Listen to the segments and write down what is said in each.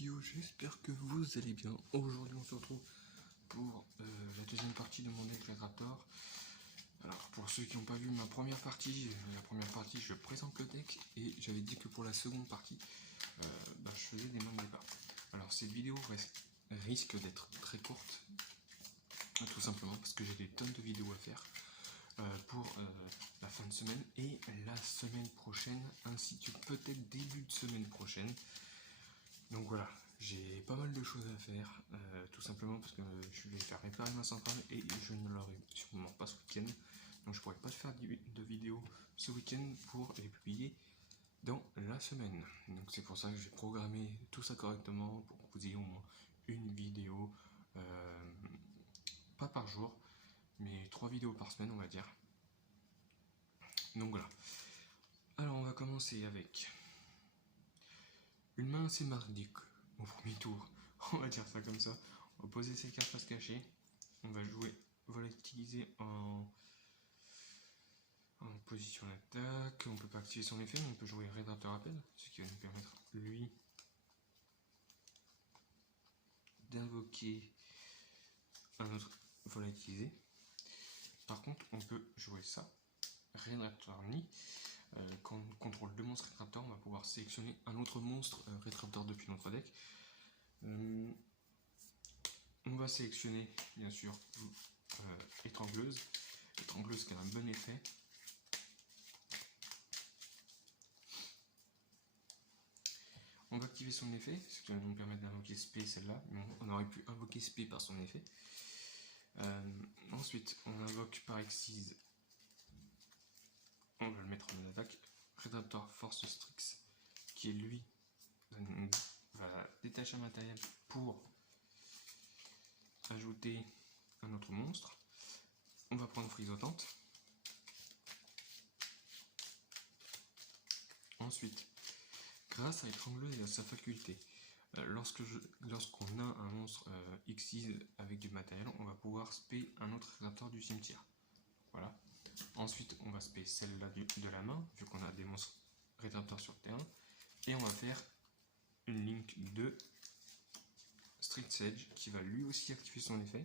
vidéo, j'espère que vous allez bien. Aujourd'hui on se retrouve pour la deuxième partie de mon deck Raptor. Alors pour ceux qui n'ont pas vu ma première partie, je présente le deck et j'avais dit que pour la seconde partie, je faisais des mains de départ. Alors cette vidéo risque d'être très courte, tout simplement parce que j'ai des tonnes de vidéos à faire pour la fin de semaine et la semaine prochaine, ainsi que peut-être début de semaine prochaine. Donc voilà, j'ai pas mal de choses à faire, tout simplement parce que je vais faire réparer ma centrale et je ne l'aurai sûrement pas ce week-end. Donc je pourrais pas faire de vidéo ce week-end pour les publier dans la semaine. Donc c'est pour ça que j'ai programmé tout ça correctement pour que vous ayez au moins une vidéo, pas par jour, mais 3 vidéos par semaine on va dire. Donc voilà. Alors on va commencer avec une main assez mardique au premier tour, on va dire ça comme ça. On va poser ses cartes face cachée. On va jouer volatiliser en position d'attaque. On peut pas activer son effet, mais on peut jouer rédacteur rappel, ce qui va nous permettre lui d'invoquer un autre volatilisé. Par contre, on peut jouer ça, rédacteur ni. Quand on contrôle deux monstres rétrapteurs, on va pouvoir sélectionner un autre monstre rétrapteur depuis notre deck. On va sélectionner bien sûr étrangleuse qui a un bon effet. On va activer son effet, ce qui va nous permettre d'invoquer SP celle-là, mais on aurait pu invoquer SP par son effet. Ensuite, on invoque par Exise, on va le mettre en mode attaque, Rédaptor Force Strix, qui est lui, va détacher un matériel pour ajouter un autre monstre. On va prendre Frisotante. Ensuite, grâce à Étrangleuse et à sa faculté, lorsqu'on a un monstre Xyz avec du matériel, on va pouvoir spé un autre rédapteur du cimetière. Voilà. Ensuite, on va spé celle-là de la main, vu qu'on a des monstres rédapteurs sur le terrain. Et on va faire une link de Street Sage qui va lui aussi activer son effet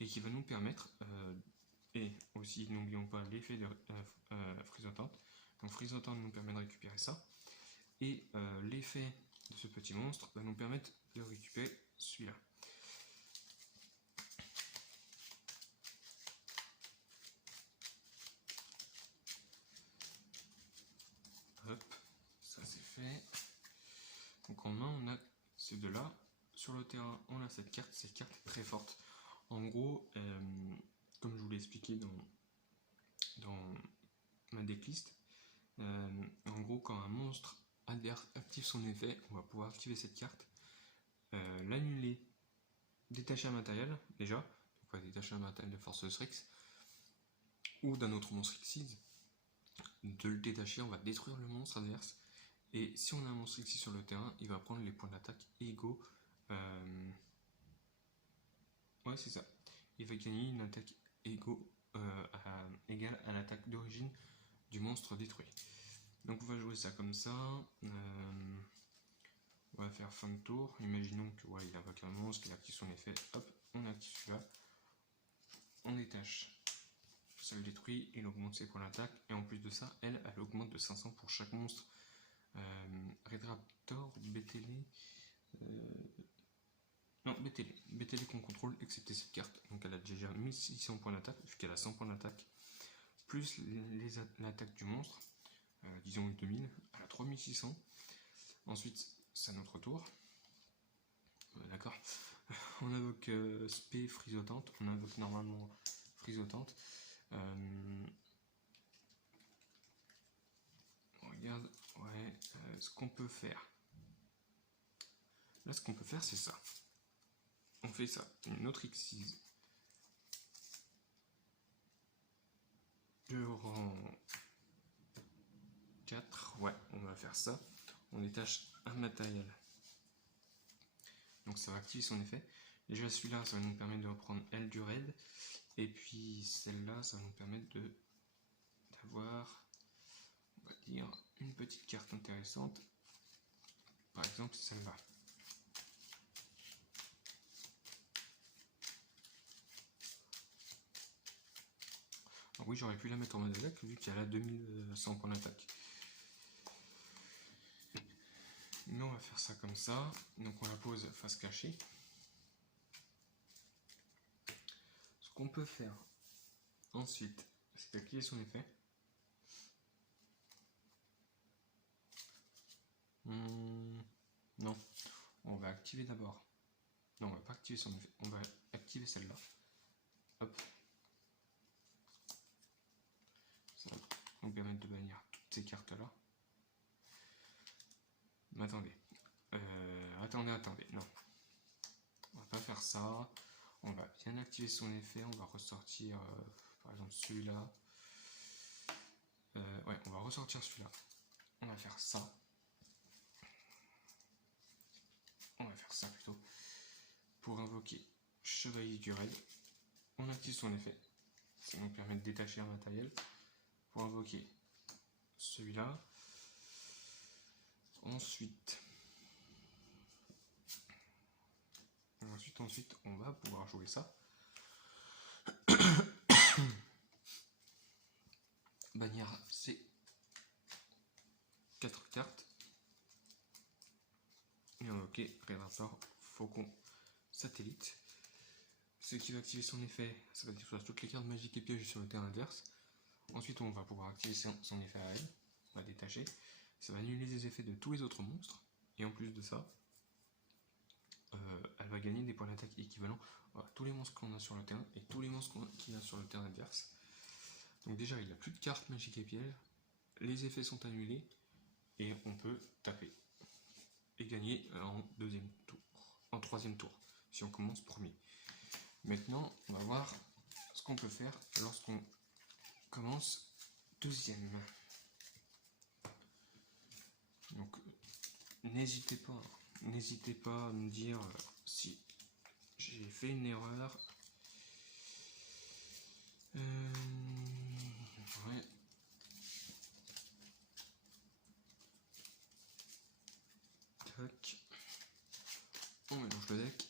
et qui va nous permettre, et aussi n'oublions pas l'effet de Frisotante. Donc Frisotante nous permet de récupérer ça. Et l'effet de ce petit monstre va nous permettre de récupérer celui-là. Hop, ça c'est fait. Donc en main, on a ces deux-là. Sur le terrain, on a cette carte. Cette carte est très forte. En gros, comme je vous l'ai expliqué dans ma decklist, en gros, quand un monstre adverse active son effet, on va pouvoir activer cette carte, l'annuler, détacher un matériel, déjà, donc on va détacher un matériel de Force Strix, ou d'un autre monstre Xyz, de le détacher, on va détruire le monstre adverse, et si on a un monstre Xyz sur le terrain, il va prendre les points d'attaque égaux, ouais c'est ça, il va gagner une attaque égale à l'attaque d'origine du monstre détruit. Donc on va jouer ça comme ça. On va faire fin de tour. Imaginons que il invoque un monstre, qu'il active son effet. Hop, on active celui-là. On détache. Ça le détruit, il augmente ses points d'attaque. Et en plus de ça, elle augmente de 500 pour chaque monstre. Redraptor, BTL. Non, BTL qu'on contrôle, excepté cette carte. Donc elle a déjà 1600 points d'attaque, vu qu'elle a 100 points d'attaque. Plus l'attaque du monstre. Disons 2000, elle a 3600. Ensuite, c'est à notre tour. D'accord. On invoque spé Frisotante. On invoque normalement Frisotante. On regarde. Ouais. Ce qu'on peut faire. Là, ce qu'on peut faire, c'est ça. On fait ça. Une autre Xyz. De rang 4. Ouais, on va faire ça. On détache un matériel. Donc ça va activer son effet. Déjà celui-là, ça va nous permettre de reprendre elle du raid. Et puis celle-là, ça va nous permettre d'avoir, on va dire, une petite carte intéressante. Par exemple celle-là. Oui, j'aurais pu la mettre en mode attaque vu qu'elle a 2100 points d'attaque. Mais on va faire ça comme ça. Donc on la pose face cachée. Ce qu'on peut faire ensuite, c'est d'activer son effet. Non, on va activer d'abord. Non, on va pas activer son effet. On va activer celle-là. Hop. Ça va nous permettre de bannir toutes ces cartes-là. Mais attendez. Attendez. Non. On va pas faire ça. On va bien activer son effet. On va ressortir, par exemple, celui-là. Ouais, on va ressortir celui-là. On va faire ça. On va faire ça plutôt. Pour invoquer Chevalier du Raid, on active son effet. Ça nous permet de détacher un matériel. Pour invoquer celui-là. Ensuite, on va pouvoir jouer ça. Bannir ces 4 cartes. Et invoquer Raid-Raptor Faucon Satellite. Ce qui va activer son effet, ça va détruire toutes les cartes magiques et pièges sur le terrain adverse. Ensuite, on va pouvoir activer son effet à elle. On va détacher. Ça va annuler les effets de tous les autres monstres. Et en plus de ça, elle va gagner des points d'attaque équivalents à tous les monstres qu'on a sur le terrain et tous les monstres qu'il a sur le terrain adverse. Donc déjà, il n'a plus de cartes magiques et pièges. Les effets sont annulés. Et on peut taper. Et gagner en deuxième tour. En troisième tour. Si on commence premier. Maintenant, on va voir ce qu'on peut faire lorsqu'on commence deuxième. Donc, n'hésitez pas à me dire si j'ai fait une erreur. Ouais. Tac. On mélange le deck.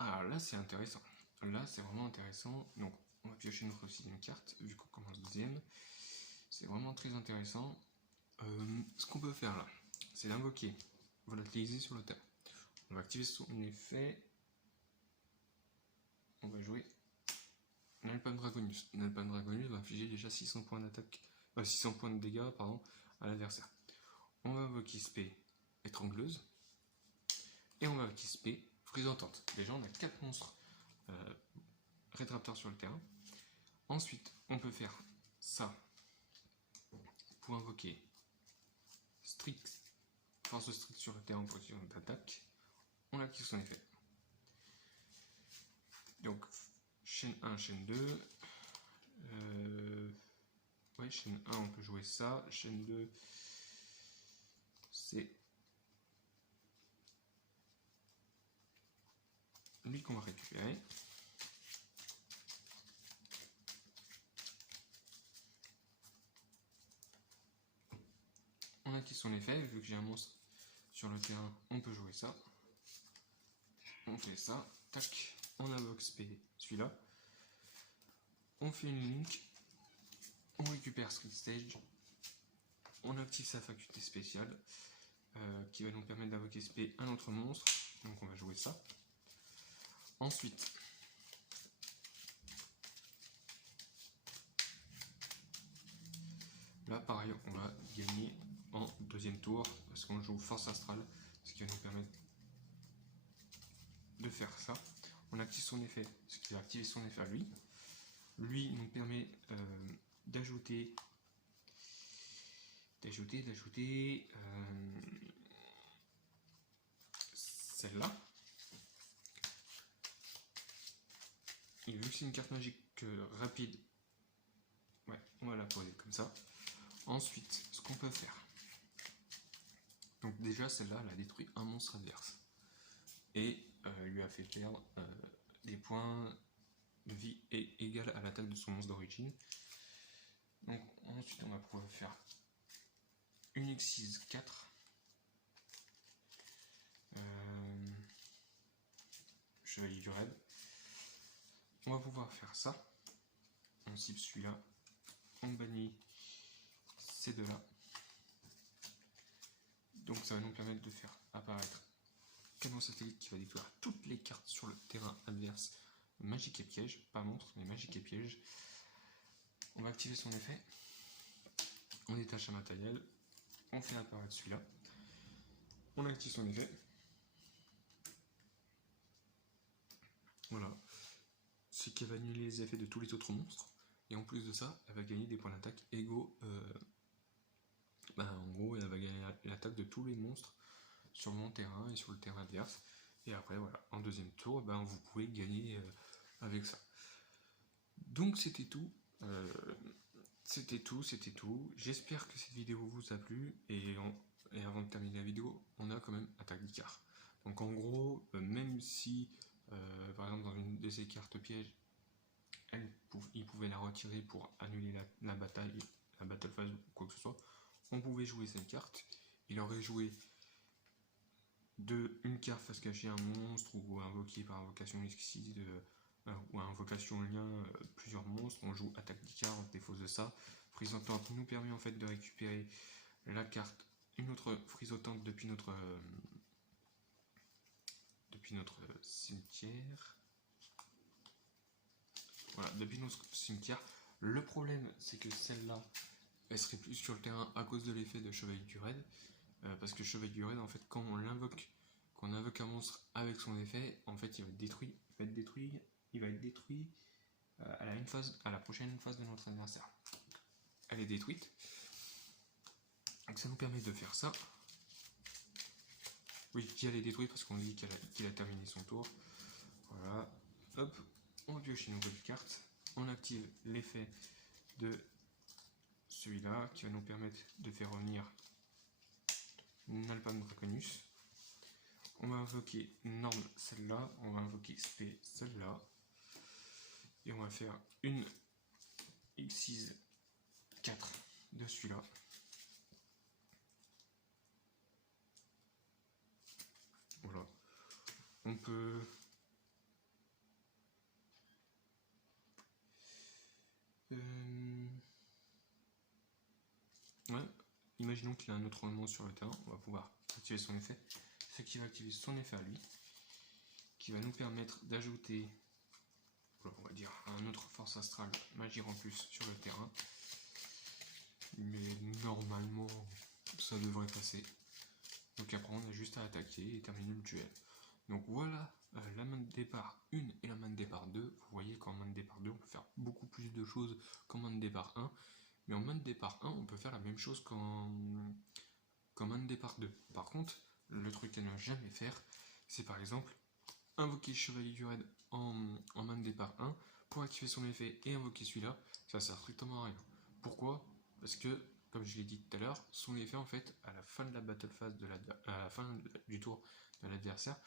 Alors là c'est intéressant. Là c'est vraiment intéressant. Donc on va piocher notre 6ème carte vu qu'on commence deuxième. C'est vraiment très intéressant. Ce qu'on peut faire là, c'est l'invoquer, volatiliser sur le terrain. On va activer son effet. On va jouer Nalpan Dragonius. Nalpan Dragonius va infliger déjà 600 points d'attaque, 600 points de dégâts pardon, à l'adversaire. On va invoquer spé étrangleuse. Et on va invoquer spé frisantante. Déjà on a 4 monstres Raid-Raptor sur le terrain. Ensuite on peut faire ça pour invoquer strict, force strict sur le terrain en position d'attaque. On active son effet. Donc chaîne 1, chaîne 2. Ouais, chaîne 1 on peut jouer ça. Chaîne 2 c'est lui qu'on va récupérer. On active son effet, vu que j'ai un monstre sur le terrain, on peut jouer ça. On fait ça, tac, on invoque spé celui-là. On fait une link, on récupère Street Stage, on active sa faculté spéciale, qui va nous permettre d'invoquer spé un autre monstre, donc on va jouer ça. Ensuite, là pareil, on va gagner en deuxième tour, parce qu'on joue force astrale, ce qui va nous permettre de faire ça. On active son effet, ce qui va activer son effet à lui. Lui nous permet d'ajouter celle-là. Et vu que c'est une carte magique rapide, ouais, on va la poser comme ça. Ensuite, ce qu'on peut faire, Donc déjà celle-là, elle a détruit un monstre adverse. Et lui a fait perdre des points de vie égal à l'attaque de son monstre d'origine. Donc ensuite on va pouvoir faire une X6 4. Chevalier du raid. On va pouvoir faire ça. On cible celui-là. On bannit ces deux-là. Donc ça va nous permettre de faire apparaître canon satellite qui va détruire toutes les cartes sur le terrain adverse. Magique et piège, pas monstre, mais magique et piège. On va activer son effet. On détache un matériel. On fait apparaître celui-là. On active son effet. Voilà. C'est qu'elle va annuler les effets de tous les autres monstres. Et en plus de ça, elle va gagner des points d'attaque égaux. En gros, elle va gagner l'attaque de tous les monstres sur mon terrain et sur le terrain adverse. Et après, voilà, en deuxième tour, vous pouvez gagner avec ça. Donc c'était tout. C'était tout. J'espère que cette vidéo vous a plu. Et avant de terminer la vidéo, on a quand même attaque d'Icar. Donc en gros, même si, par exemple, dans une de ces cartes pièges, il pouvait la retirer pour annuler la bataille, la battle phase ou quoi que ce soit, on pouvait jouer cette carte. Il aurait joué une carte face cachée un monstre ou invoqué par invocation exquise ou invocation lien plusieurs monstres. On joue attaque d'Icar, on se défausse de ça. Frisotante nous permet en fait de récupérer la carte, une autre frisotante depuis notre cimetière. Voilà, depuis notre cimetière. Le problème, c'est que celle-là, elle serait plus sur le terrain à cause de l'effet de Chevalier du Raid. Parce que Chevalier du Raid, en fait, quand on invoque un monstre avec son effet, en fait, il va être détruit à la prochaine phase de notre adversaire. Elle est détruite. Donc ça nous permet de faire ça. Oui, je dis elle est détruite parce qu'on dit qu'il a terminé son tour. Voilà. Hop, on pioche une nouvelle carte. On active l'effet de celui-là qui va nous permettre de faire revenir Nalpam Draconus. On va invoquer Norme celle-là, on va invoquer Spé celle-là. Et on va faire une X6 4 de celui-là. Voilà. On peut... Ouais, imaginons qu'il a un autre monstre sur le terrain, on va pouvoir activer son effet. Ce qui va activer son effet à lui, qui va nous permettre d'ajouter, on va dire, un autre force astrale magie en plus sur le terrain. Mais normalement, ça devrait passer. Donc après, on a juste à attaquer et terminer le duel. Donc voilà la main de départ 1 et la main de départ 2. Vous voyez qu'en main de départ 2, on peut faire beaucoup plus de choses qu'en main de départ 1. Mais en main de départ 1, on peut faire la même chose qu'en main de départ 2. Par contre, le truc à ne jamais faire, c'est par exemple invoquer le Chevalier du Raid en main de départ 1 pour activer son effet et invoquer celui-là. Ça sert strictement à rien. Pourquoi? Parce que, comme je l'ai dit tout à l'heure, son effet en fait, à la fin de la battle phase, à la fin du tour de l'adversaire,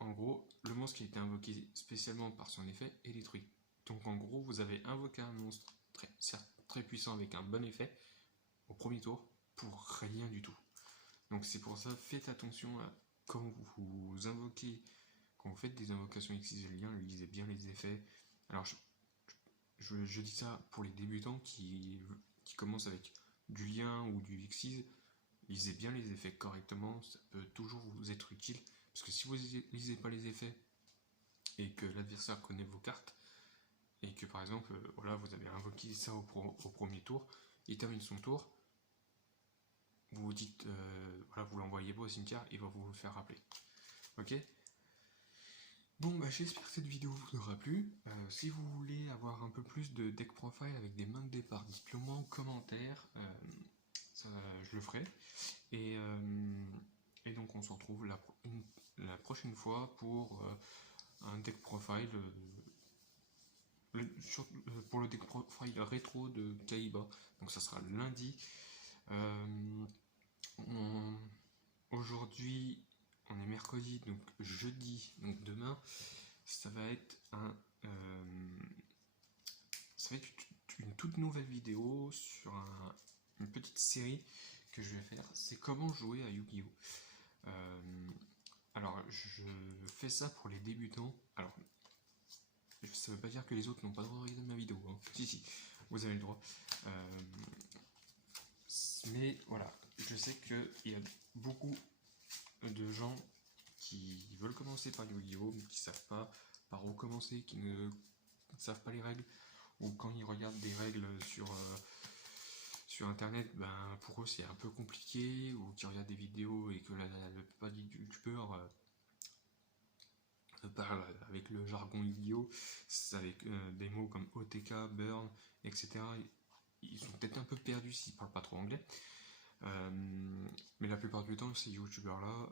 en gros, le monstre qui a été invoqué spécialement par son effet est détruit. Donc en gros, vous avez invoqué un monstre certes très puissant avec un bon effet au premier tour pour rien du tout. Donc c'est pour ça, faites attention à quand vous invoquez, quand vous faites des invocations exquis de lien, lisez bien les effets. Alors je dis ça pour les débutants qui commencent avec du lien ou du exquis, lisez bien les effets correctement, ça peut toujours vous être utile. Parce que si vous lisez pas les effets et que l'adversaire connaît vos cartes, et que par exemple, voilà, vous avez invoqué ça au premier tour, il termine son tour, vous vous dites, voilà, vous l'envoyez pas au cimetière, il va vous le faire rappeler. Ok? Bon, j'espère que cette vidéo vous aura plu. Si vous voulez avoir un peu plus de deck profile avec des mains de départ, dites-le moi en commentaire, ça, je le ferai. Et donc on se retrouve la prochaine fois pour un deck profile, pour le deck profile rétro de Kaiba. Donc ça sera lundi. Aujourd'hui, on est mercredi, donc jeudi, donc demain, ça va être une toute nouvelle vidéo sur une petite série que je vais faire. C'est comment jouer à Yu-Gi-Oh! Alors, je fais ça pour les débutants. Alors, ça veut pas dire que les autres n'ont pas le droit de regarder ma vidéo. Hein. Si, vous avez le droit. Mais voilà, je sais qu'il y a beaucoup de gens qui veulent commencer par Yu-Gi-Oh! Mais qui ne savent pas par où commencer, qui ne savent pas les règles, ou quand ils regardent des règles sur internet, ben pour eux c'est un peu compliqué, ou qui regardent des vidéos et que la plupart des youtubeurs parlent avec le jargon Yu-Gi-Oh! Avec des mots comme OTK, Burn, etc. Ils sont peut-être un peu perdus s'ils parlent pas trop anglais. Mais la plupart du temps, ces youtubeurs-là,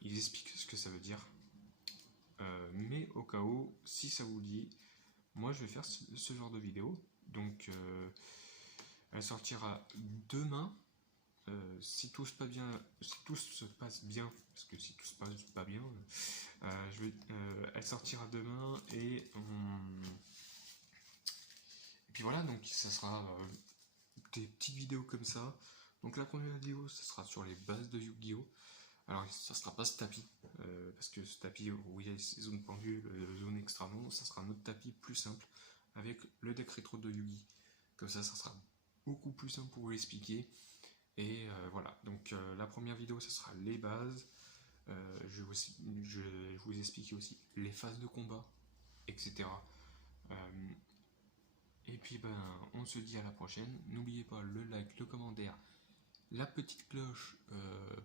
ils expliquent ce que ça veut dire. Mais au cas où, si ça vous dit, moi je vais faire ce genre de vidéo. Donc, elle sortira demain. Si tout se passe bien, parce que si tout se passe pas bien, elle sortira demain et puis voilà. Donc, ça sera des petites vidéos comme ça. Donc la première vidéo, ça sera sur les bases de Yu-Gi-Oh! Alors ça sera pas ce tapis, parce que ce tapis où il y a les zones pendules, zones extra longues, ça sera un autre tapis plus simple avec le deck rétro de Yu-Gi. Comme ça sera beaucoup plus simple pour vous l'expliquer. Et voilà, donc la première vidéo, ça sera les bases. Je vais vous expliquer aussi les phases de combat, etc. Et puis on se dit à la prochaine. N'oubliez pas le like, le commentaire, la petite cloche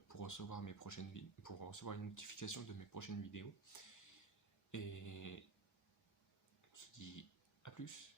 pour recevoir une notification de mes prochaines vidéos. Et on se dit à plus.